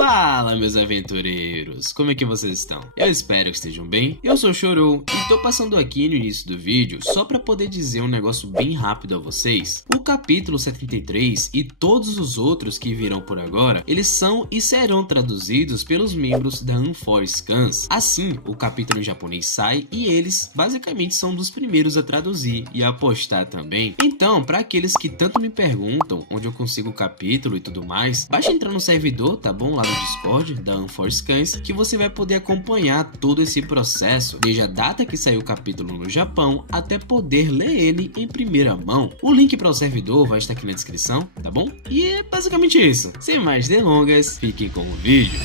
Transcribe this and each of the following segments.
Fala, meus aventureiros! Como é que vocês estão? Eu espero que estejam bem. Eu sou o Chorou e tô passando aqui no início do vídeo só pra poder dizer um negócio bem rápido a vocês. O capítulo 73 e todos os outros que virão por agora, eles são e serão traduzidos pelos membros da Unforced Scans. Assim, o capítulo em japonês sai e eles basicamente são dos primeiros a traduzir e a postar também. Então, pra aqueles que tanto me perguntam onde eu consigo o capítulo e tudo mais, basta entrar no servidor, tá bom? Lá no Discord da Unforced Scans, que você vai poder acompanhar todo esse processo, desde a data que saiu o capítulo no Japão até poder ler ele em primeira mão. O link para o servidor vai estar aqui na descrição, tá bom? E é basicamente isso. Sem mais delongas, fiquem com o vídeo.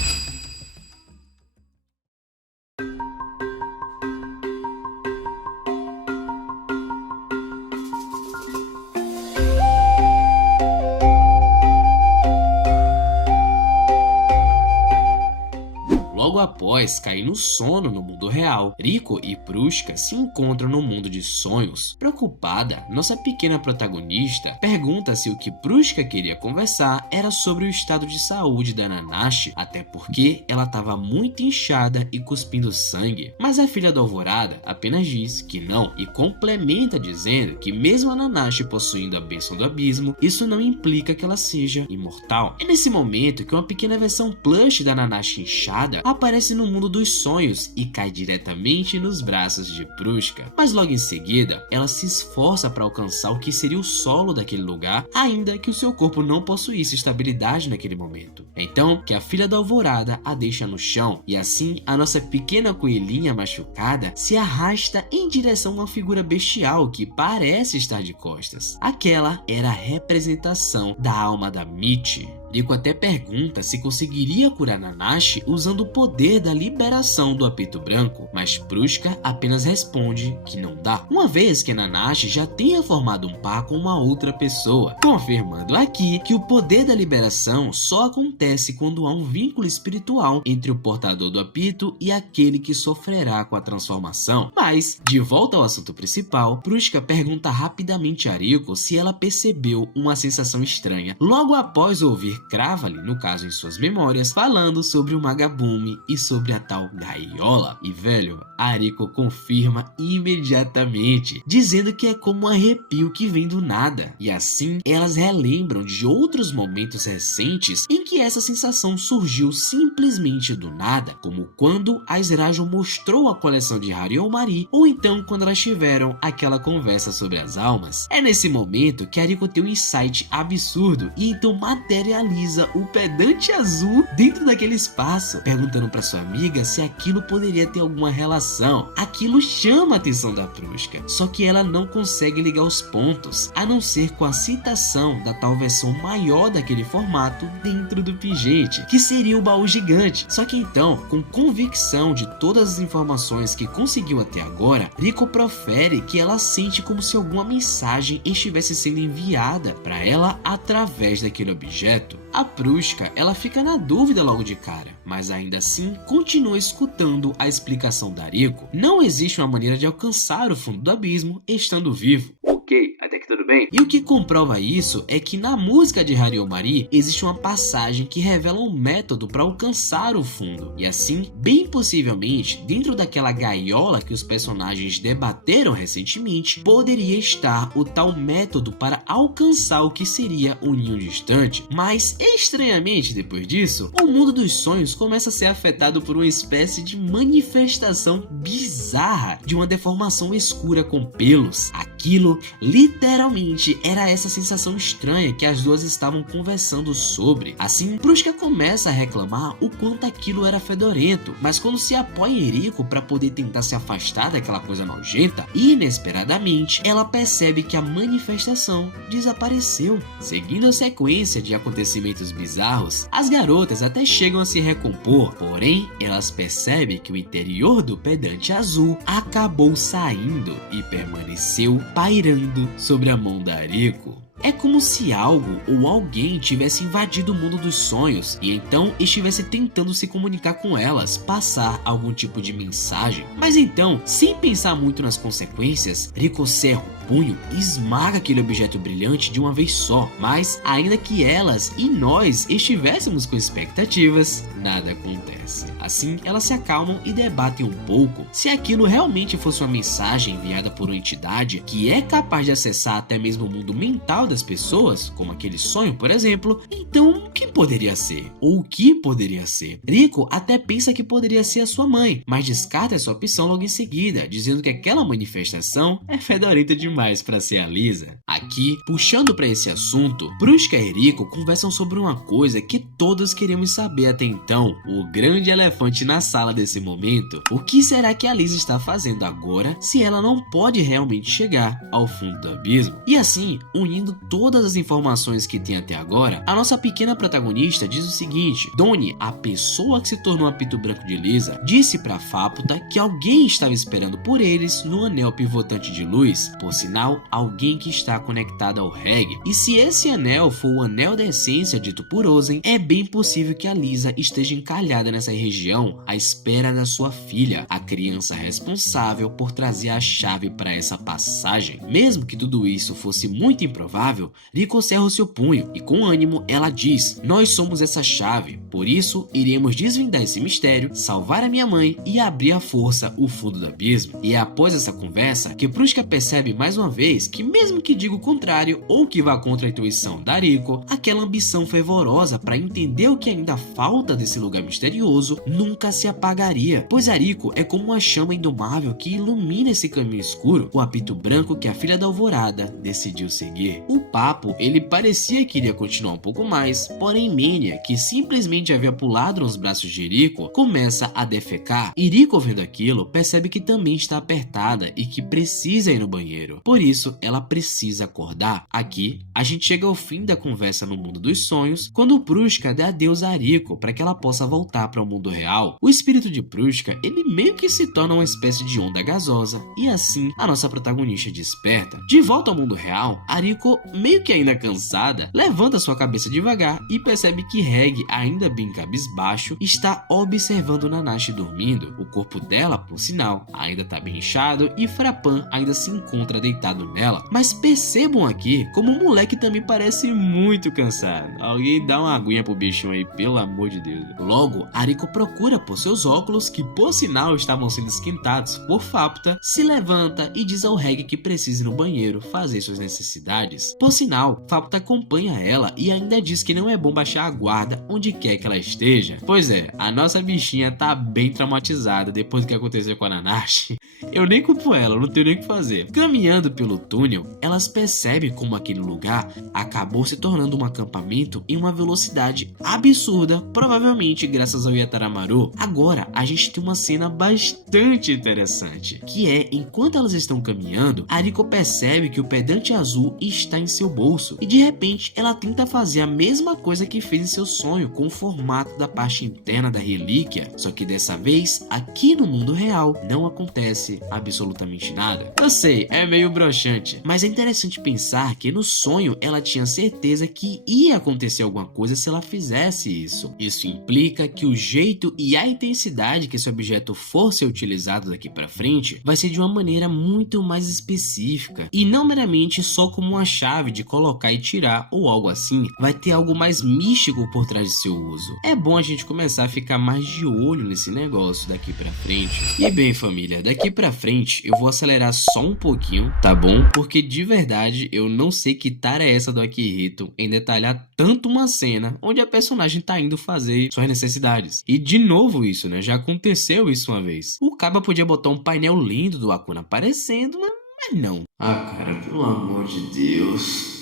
Logo após cair no sono no mundo real, Riko e Prushka se encontram no mundo de sonhos. Preocupada, nossa pequena protagonista pergunta se o que Prushka queria conversar era sobre o estado de saúde da Nanashi, até porque ela estava muito inchada e cuspindo sangue. Mas a filha da Alvorada apenas diz que não e complementa dizendo que mesmo a Nanashi possuindo a bênção do abismo, isso não implica que ela seja imortal. É nesse momento que uma pequena versão plush da Nanashi inchada aparece no mundo dos sonhos e cai diretamente nos braços de Prushka. Mas logo em seguida, ela se esforça para alcançar o que seria o solo daquele lugar, ainda que o seu corpo não possuísse estabilidade naquele momento. Então, que a filha da Alvorada a deixa no chão, e assim a nossa pequena coelhinha machucada se arrasta em direção a uma figura bestial que parece estar de costas. Aquela era a representação da alma da Michi. Riko até pergunta se conseguiria curar Nanashi usando o poder da liberação do apito branco, mas Prushka apenas responde que não dá, uma vez que Nanashi já tenha formado um par com uma outra pessoa, confirmando aqui que o poder da liberação só acontece quando há um vínculo espiritual entre o portador do apito e aquele que sofrerá com a transformação. Mas, de volta ao assunto principal, Prushka pergunta rapidamente a Riko se ela percebeu uma sensação estranha logo após ouvir Cravali, no caso em suas memórias, falando sobre o Magabume e sobre a tal gaiola. E velho, a Riko confirma imediatamente, dizendo que é como um arrepio que vem do nada. E assim, elas relembram de outros momentos recentes em que essa sensação surgiu simplesmente do nada, como quando a Srajo mostrou a coleção de Hariomari, ou então quando elas tiveram aquela conversa sobre as almas. É nesse momento que a Riko tem um insight absurdo e então materializa o pedante azul dentro daquele espaço, perguntando para sua amiga se aquilo poderia ter alguma relação. Aquilo chama a atenção da Prushka, só que ela não consegue ligar os pontos, a não ser com a citação da tal versão maior daquele formato dentro do pingente, que seria o baú gigante. Só que então, com convicção de todas as informações que conseguiu até agora, Riko profere que ela sente como se alguma mensagem estivesse sendo enviada para ela através daquele objeto. A Prushka, ela fica na dúvida logo de cara, mas ainda assim continua escutando a explicação da Riko. Não existe uma maneira de alcançar o fundo do abismo estando vivo. Ok, até que tudo bem. E o que comprova isso é que na música de Hariomari existe uma passagem que revela um método para alcançar o fundo. E assim, bem possivelmente, dentro daquela gaiola que os personagens debateram recentemente, poderia estar o tal método para alcançar o que seria o ninho distante. Mas, estranhamente, depois disso, o mundo dos sonhos começa a ser afetado por uma espécie de manifestação bizarra de uma deformação escura com pelos. Aquilo literalmente era essa sensação estranha que as duas estavam conversando sobre. Assim, Prushka começa a reclamar o quanto aquilo era fedorento, mas quando se apoia em Riko para poder tentar se afastar daquela coisa nojenta, inesperadamente ela percebe que a manifestação desapareceu. Seguindo a sequência de acontecimentos bizarros, as garotas até chegam a se recompor, porém elas percebem que o interior do pedante azul acabou saindo e permaneceu pairando sobre a mão da Riko. É como se algo ou alguém tivesse invadido o mundo dos sonhos e então estivesse tentando se comunicar com elas, passar algum tipo de mensagem. Mas então, sem pensar muito nas consequências, Rico cerra o punho e esmaga aquele objeto brilhante de uma vez só. Mas, ainda que elas e nós estivéssemos com expectativas, nada acontece. Assim, elas se acalmam e debatem um pouco se aquilo realmente fosse uma mensagem enviada por uma entidade que é capaz de acessar até mesmo o mundo mental das pessoas, como aquele sonho, por exemplo. Então, o que poderia ser? Ou o que poderia ser? Rico até pensa que poderia ser a sua mãe, mas descarta essa opção logo em seguida, dizendo que aquela manifestação é fedorenta demais para ser a Lisa. Aqui, puxando para esse assunto, Prushka e Rico conversam sobre uma coisa que todos queremos saber até então, o grande elefante na sala desse momento. O que será que a Lisa está fazendo agora se ela não pode realmente chegar ao fundo do abismo? E assim, unindo todas as informações que tem até agora, a nossa pequena protagonista diz o seguinte: Donnie, a pessoa que se tornou a Pito Branco de Lisa, disse para Faputa que alguém estava esperando por eles no anel pivotante de luz, por sinal, alguém que está conectado ao Reg. E se esse anel for o anel da essência dito por Ozen, é bem possível que a Lisa esteja encalhada nessa região à espera da sua filha, a criança responsável por trazer a chave para essa passagem. Mesmo que tudo isso fosse muito improvável, Rico cerra o seu punho e com ânimo ela diz: nós somos essa chave, por isso iremos desvendar esse mistério, salvar a minha mãe e abrir à força o fundo do abismo. E é após essa conversa que Prushka percebe mais uma vez que, mesmo que diga o contrário ou que vá contra a intuição da Rico, aquela ambição fervorosa para entender o que ainda falta desse lugar misterioso nunca se apagaria, pois a Rico é como uma chama indomável que ilumina esse caminho escuro, o apito branco que a filha da Alvorada decidiu seguir. O papo, ele parecia que iria continuar um pouco mais, porém Menia, que simplesmente havia pulado nos braços de Rico, começa a defecar, e Rico, vendo aquilo, percebe que também está apertada e que precisa ir no banheiro. Por isso, ela precisa acordar. Aqui, a gente chega ao fim da conversa no mundo dos sonhos, quando Prushka dá adeus a Rico para que ela possa voltar para o mundo real. O espírito de Prushka, ele meio que se torna uma espécie de onda gasosa, e assim, a nossa protagonista desperta. De volta ao mundo real, a Rico, meio que ainda cansada, levanta sua cabeça devagar e percebe que Reg, ainda bem cabisbaixo, está observando Nanashi dormindo. O corpo dela, por sinal, ainda está bem inchado e Frapan ainda se encontra deitado nela. Mas percebam aqui como o moleque também parece muito cansado. Alguém dá uma aguinha pro bichinho aí, pelo amor de Deus. Logo, a Rico procura por seus óculos, que por sinal estavam sendo esquentados por Faputa, se levanta e diz ao Reg que precisa ir no banheiro fazer suas necessidades. Por sinal, Faputa acompanha ela e ainda diz que não é bom baixar a guarda onde quer que ela esteja. Pois é, a nossa bichinha tá bem traumatizada depois do que aconteceu com a Nanashi. Eu nem culpo ela, não tenho nem o que fazer. Caminhando pelo túnel, elas percebem como aquele lugar acabou se tornando um acampamento em uma velocidade absurda, provavelmente graças ao Yataramaru. Agora, a gente tem uma cena bastante interessante, que é, enquanto elas estão caminhando, a Rico percebe que o pendante azul está em seu bolso, e de repente ela tenta fazer a mesma coisa que fez em seu sonho com o formato da parte interna da relíquia, só que dessa vez, aqui no mundo real, não acontece absolutamente nada. Eu sei, é meio broxante, mas é interessante pensar que no sonho ela tinha certeza que ia acontecer alguma coisa se ela fizesse isso. Isso implica que o jeito e a intensidade que esse objeto for ser utilizado daqui pra frente vai ser de uma maneira muito mais específica e não meramente só como uma chave de colocar e tirar ou algo assim. Vai ter algo mais místico por trás de seu uso. É bom a gente começar a ficar mais de olho nesse negócio daqui pra frente. E bem, família, daqui pra frente eu vou acelerar só um pouquinho, tá bom? Porque de verdade eu não sei que tara é essa do Akihito em detalhar tanto uma cena onde a personagem tá indo fazer suas necessidades. E de novo isso, né? Já aconteceu isso uma vez. O Kaba podia botar um painel lindo do Akuna aparecendo, mas não. Ah, cara, pelo amor de Deus.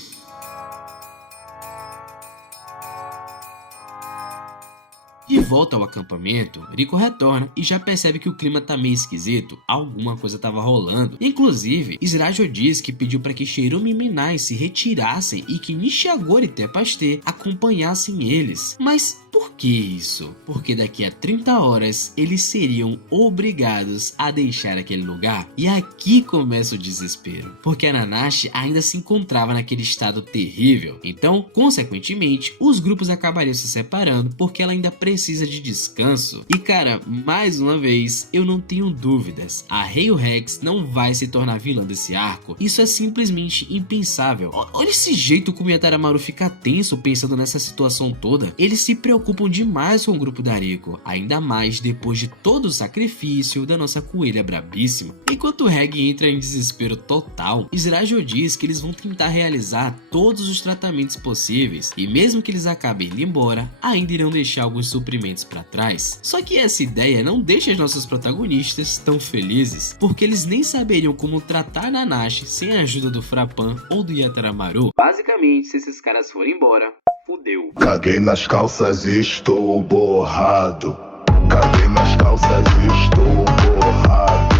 De volta ao acampamento, Rico retorna e já percebe que o clima tá meio esquisito, alguma coisa tava rolando. Inclusive, Srajo diz que pediu para que Shirumi e Minai se retirassem e que Nishiagori e Tepaste acompanhassem eles. Mas por Por que isso? Porque daqui a 30 horas eles seriam obrigados a deixar aquele lugar. E aqui começa o desespero, porque a Nanashi ainda se encontrava naquele estado terrível. Então, consequentemente, os grupos acabariam se separando porque ela ainda precisa de descanso. E cara, mais uma vez, eu não tenho dúvidas, a Hail Rex não vai se tornar vilã desse arco. Isso é simplesmente impensável. Olha esse jeito como Yataramaru fica tenso pensando nessa situação toda. Eles se preocupam demais com o grupo da Riko, ainda mais depois de todo o sacrifício da nossa coelha brabíssima. Enquanto Reg entra em desespero total, Izirajo diz que eles vão tentar realizar todos os tratamentos possíveis, e mesmo que eles acabem indo embora, ainda irão deixar alguns suprimentos para trás. Só que essa ideia não deixa os nossos protagonistas tão felizes, porque eles nem saberiam como tratar Nanashi sem a ajuda do Frapan ou do Yataramaru. Basicamente, se esses caras forem embora, fudeu. Caguei nas calças e estou borrado. Caguei nas calças e estou borrado.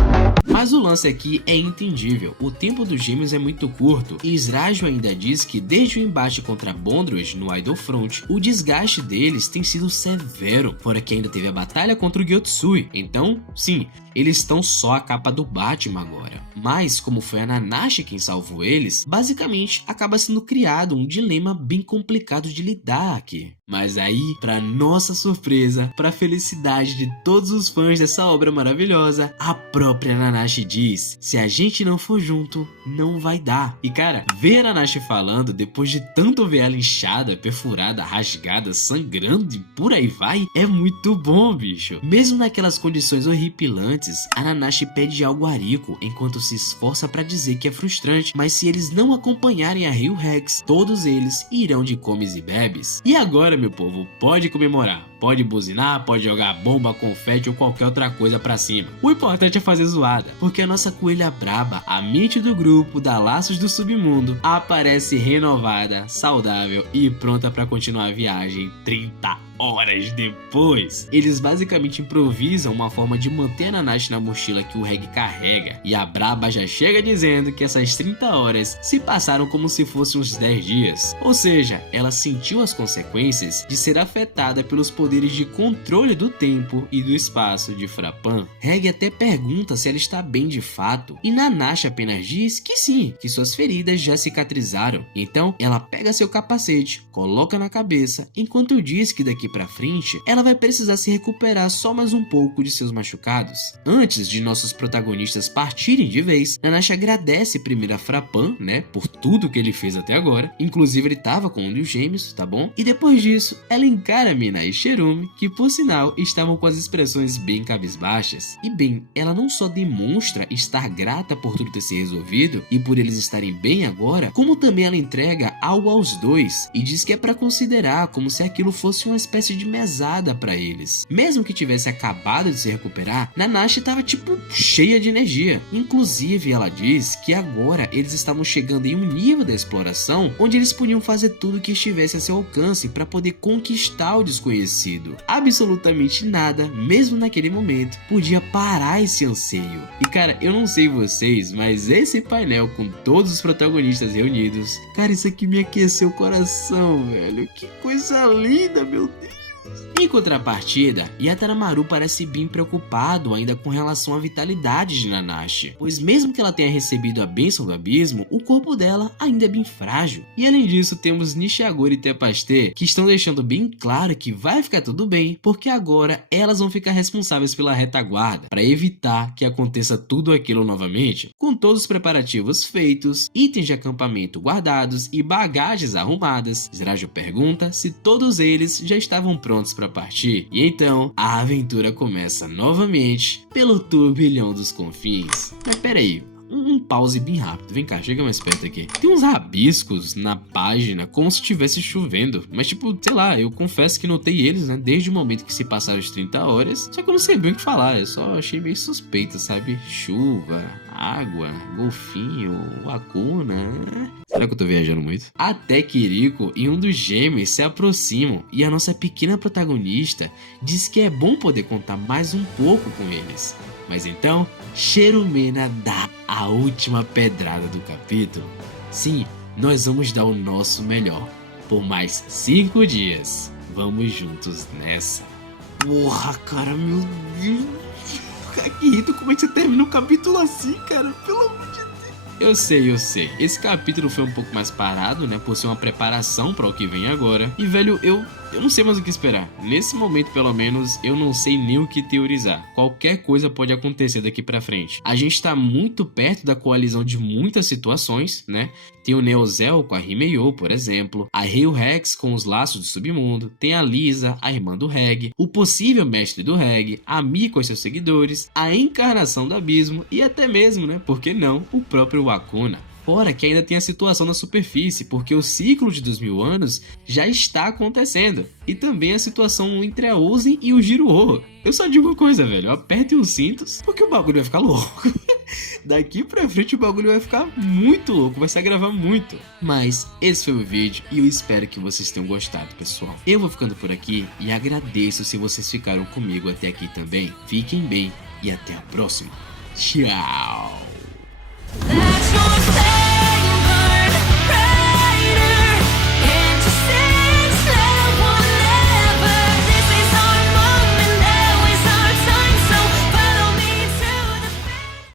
Mas o lance aqui é entendível, o tempo dos gêmeos é muito curto e Izirajo ainda diz que desde o embate contra Bondros no Idol Front, o desgaste deles tem sido severo, fora que ainda teve a batalha contra o Gyotsui. Então, sim, eles estão só a capa do Batman agora. Mas, como foi a Nanashi quem salvou eles, basicamente acaba sendo criado um dilema bem complicado de lidar aqui. Mas aí, para nossa surpresa, para felicidade de todos os fãs dessa obra maravilhosa, a própria Nanashi diz: se a gente não for junto, não vai dar. E cara, ver a Nanashi falando depois de tanto ver ela inchada, perfurada, rasgada, sangrando e por aí vai, é muito bom, bicho. Mesmo naquelas condições horripilantes, a Nanashi pede algo a Riko enquanto se esforça para dizer que é frustrante, mas se eles não acompanharem a Hail Rex, todos eles irão de comes e bebes. E agora, meu povo, pode comemorar, pode buzinar, pode jogar bomba, confete ou qualquer outra coisa pra cima. O importante é fazer zoada, porque a nossa coelha braba, a mente do grupo da Laços do Submundo, aparece renovada, saudável e pronta pra continuar a viagem 30 horas depois. Eles basicamente improvisam uma forma de manter a Nanashi na mochila que o Reg carrega, e a braba já chega dizendo que essas 30 horas se passaram como se fossem uns 10 dias. Ou seja, ela sentiu as consequências de ser afetada pelos poderes de controle do tempo e do espaço de Frapan. Reg até pergunta se ela está bem de fato, e Nanashi apenas diz que sim, que suas feridas já cicatrizaram. Então ela pega seu capacete, coloca na cabeça, enquanto diz que daqui pra frente, ela vai precisar se recuperar só mais um pouco de seus machucados. Antes de nossos protagonistas partirem de vez, Nanashi agradece primeiro a Frapan, né, por tudo que ele fez até agora, inclusive ele tava com um dos gêmeos, tá bom? E depois disso, ela encara Mina e Cherumi, que por sinal estavam com as expressões bem cabisbaixas. E bem, ela não só demonstra estar grata por tudo ter se resolvido e por eles estarem bem agora, como também ela entrega algo aos dois e diz que é pra considerar como se aquilo fosse uma espécie de mesada pra eles. Mesmo que tivesse acabado de se recuperar, Nanashi tava tipo cheia de energia. Inclusive ela diz que agora eles estavam chegando em um nível da exploração onde eles podiam fazer tudo que estivesse a seu alcance para poder conquistar o desconhecido. Absolutamente nada, mesmo naquele momento, podia parar esse anseio. E cara, eu não sei vocês, mas esse painel com todos os protagonistas reunidos, cara, isso aqui me aqueceu o coração, velho. Que coisa linda, meu Deus. Em contrapartida, Yataramaru parece bem preocupado ainda com relação à vitalidade de Nanashi, pois mesmo que ela tenha recebido a bênção do abismo, o corpo dela ainda é bem frágil. E além disso, temos Nishigori e Tepaste, que estão deixando bem claro que vai ficar tudo bem, porque agora elas vão ficar responsáveis pela retaguarda, para evitar que aconteça tudo aquilo novamente. Com todos os preparativos feitos, itens de acampamento guardados e bagagens arrumadas, Izirajo pergunta se todos eles já estavam prontos para partir, e então a aventura começa novamente pelo turbilhão dos confins. Mas peraí, um pause bem rápido, vem cá, chega mais perto aqui. Tem uns rabiscos na página como se estivesse chovendo, mas tipo, sei lá, eu confesso que notei eles, né, desde o momento que se passaram as 30 horas, só que eu não sei bem o que falar, eu só achei meio suspeito, sabe? Chuva, água, golfinho, Akuna. Será que eu tô viajando muito? Até que Riko e um dos gêmeos se aproximam e a nossa pequena protagonista diz que é bom poder contar mais um pouco com eles. Mas então, Cherumena dá a última pedrada do capítulo. Sim, nós vamos dar o nosso melhor por mais 5 dias. vamos juntos nessa. Porra, cara, meu Deus. Akihito, como é que você termina um capítulo assim, cara? Pelo amor de Deus. Eu sei. Esse capítulo foi um pouco mais parado, né? Por ser uma preparação para o que vem agora. E, velho, eu não sei mais o que esperar. Nesse momento, pelo menos, eu não sei nem o que teorizar. Qualquer coisa pode acontecer daqui pra frente. A gente tá muito perto da coalizão de muitas situações, né? Tem o Neozel com a Himeyo, por exemplo. A Rei Rex com os laços do submundo. Tem a Lisa, a irmã do Reg. O possível mestre do Reg. A Mi com seus seguidores. A encarnação do abismo. E até mesmo, né? Por que não? O próprio Wakuna. Fora que ainda tem a situação na superfície, porque o ciclo de 2000 anos já está acontecendo. E também a situação entre a Ozen e o Jiruo. Eu só digo uma coisa, velho. Apertem os cintos, porque o bagulho vai ficar louco. Daqui pra frente o bagulho vai ficar muito louco, vai se agravar muito. Mas esse foi o vídeo e eu espero que vocês tenham gostado, pessoal. Eu vou ficando por aqui e agradeço se vocês ficaram comigo até aqui também. Fiquem bem e até a próxima. Tchau!